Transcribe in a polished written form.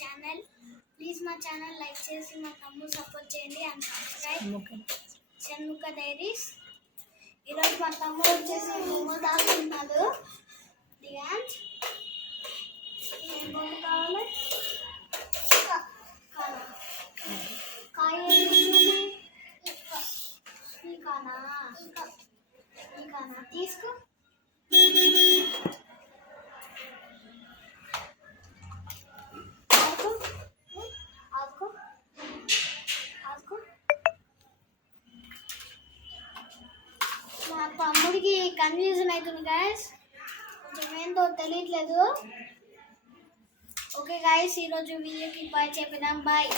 Channel. Please మా channel like చేసి మా తమ్ముడు సపోర్ట్ చేయండి అండ్ సబ్స్క్రైబ్ షణ్ముఖ డైరీస్. ఈరోజు మా తమ్ముడు వచ్చేసి బొమ్మ దాచుకుంటున్నాడు. దిగాంజ్ ఏం బొమ్మ కావాలి? కాయ తీసుకో. మా తమ్ముడికి కన్ఫ్యూజన్ అవుతుంది గైస్, కొంచెం ఏంటో తెలియట్లేదు. ఓకే గైస్, ఈరోజు వీడియోకి బాయ్ చెప్పినాం. బాయ్.